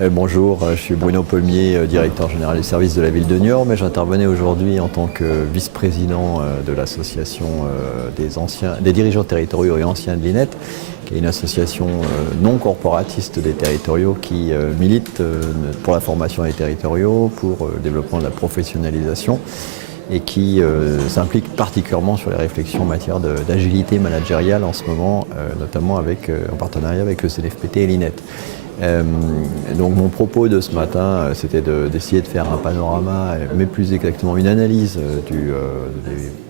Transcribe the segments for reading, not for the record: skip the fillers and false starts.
Bonjour, je suis Bruno Pommier, directeur général des services de la ville de Niort, mais j'intervenais aujourd'hui en tant que vice-président de l'association des dirigeants territoriaux et anciens de l'INET, qui est une association non corporatiste des territoriaux qui milite pour la formation des territoriaux, pour le développement de la professionnalisation et qui s'implique particulièrement sur les réflexions en matière d'agilité managériale en ce moment, notamment en partenariat avec le CNFPT et l'INET. Donc mon propos de ce matin, c'était d'essayer de faire un panorama, mais plus exactement une analyse des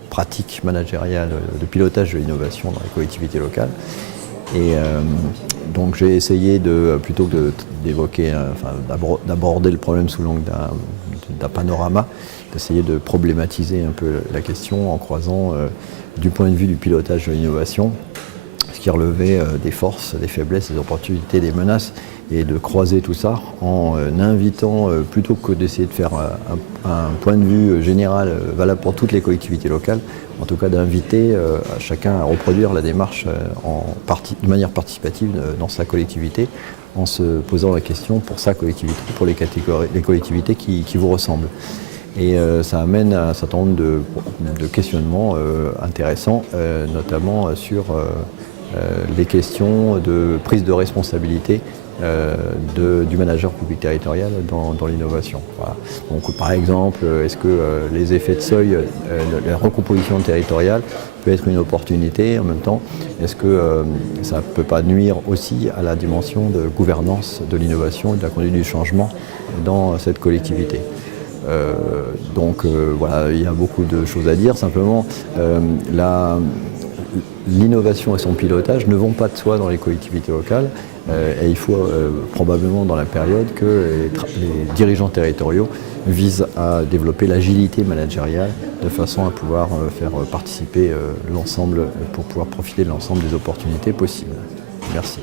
pratiques managériales de pilotage de l'innovation dans les collectivités locales. Et donc j'ai essayé plutôt que d'aborder le problème sous l'angle d'un panorama, d'essayer de problématiser un peu la question en croisant du point de vue du pilotage de l'innovation, ce qui relevait des forces, des faiblesses, des opportunités, des menaces, et de croiser tout ça en invitant, plutôt que d'essayer de faire un point de vue général valable pour toutes les collectivités locales, en tout cas d'inviter chacun à reproduire la démarche de manière participative dans sa collectivité, en se posant la question pour sa collectivité, pour les collectivités qui vous ressemblent. Et ça amène à un certain nombre de questionnements intéressants, notamment sur les questions de prise de responsabilité du manager public territorial dans l'innovation. Voilà. Donc, par exemple, est-ce que les effets de seuil, la recomposition territoriale peut être une opportunité en même temps? Est-ce que ça ne peut pas nuire aussi à la dimension de gouvernance de l'innovation et de la conduite du changement dans cette collectivité? Voilà, il y a beaucoup de choses à dire. Simplement, l'innovation et son pilotage ne vont pas de soi dans les collectivités locales, et il faut probablement dans la période que les dirigeants territoriaux visent à développer l'agilité managériale de façon à pouvoir faire participer l'ensemble, pour pouvoir profiter de l'ensemble des opportunités possibles. Merci.